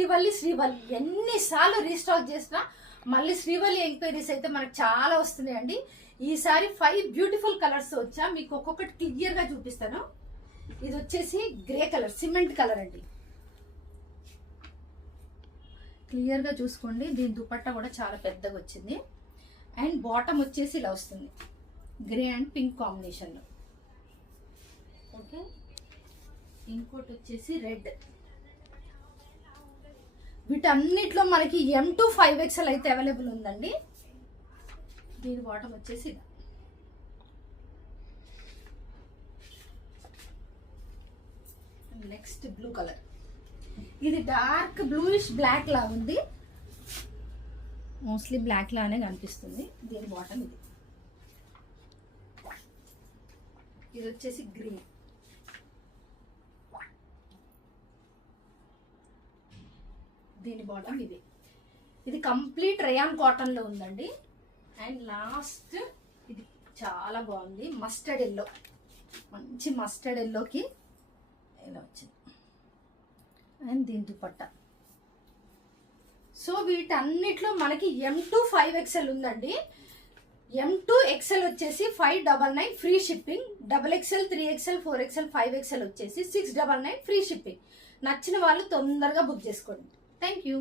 శ్రీవల్లి శ్రీవల్లి ఎన్నిసార్లు రీస్టాక్ చేసినా మళ్ళీ శ్రీవల్లి ఎంక్వైరీస్ అయితే మనకు చాలా వస్తున్నాయండి. ఈసారి 5 బ్యూటిఫుల్ కలర్స్ వచ్చా, మీకు ఒక్కొక్కటి క్లియర్ గా చూపిస్తాను. ఇది వచ్చేసి గ్రే కలర్, సిమెంట్ కలర్ అండి. క్లియర్ గా చూసుకోండి. దీని దుపట్టా కూడా చాలా పెద్దగా వచ్చింది. అండ్ బాటమ్ వచ్చేసి ఇలా వస్తుంది, గ్రే అండ్ పింక్ కాంబినేషన్ లో. ఓకే, ఇంకోటి వచ్చేసి రెడ్. వీటన్నిటిలో మనకి M to 5XL అయితే అవైలబుల్ ఉందండి. దీని బాటమ్ వచ్చేసి ఇలా. నెక్స్ట్ బ్లూ కలర్, ఇది డార్క్ బ్లూయిష్ బ్లాక్ లా ఉంది, మోస్ట్లీ బ్లాక్ లానే కనిపిస్తుంది. దీని బాటమ్ ఇది. ఇది వచ్చేసి గ్రీన్. దీని బాటమ్ ఇది. ఇది కంప్లీట్ రేయాన్ కాటన్ లో ఉందండి. అండ్ లాస్ట్ ఇది చాలా బాగుంది, మస్టర్డ్ ఎల్లో, మంచి మస్టర్డ్ ఎల్లోకి ఇలా వచ్చింది. అండ్ దీని దుపట్టా. సో వీటన్నిటిలో మనకి M to 5XL ఉందండి. M to XL వచ్చేసి 599 free shipping, XXL 3XL 4XL 5XL వచ్చేసి 699 ఫ్రీ షిప్పింగ్. నచ్చిన వాళ్ళు తొందరగా బుక్ చేసుకోండి. Thank you.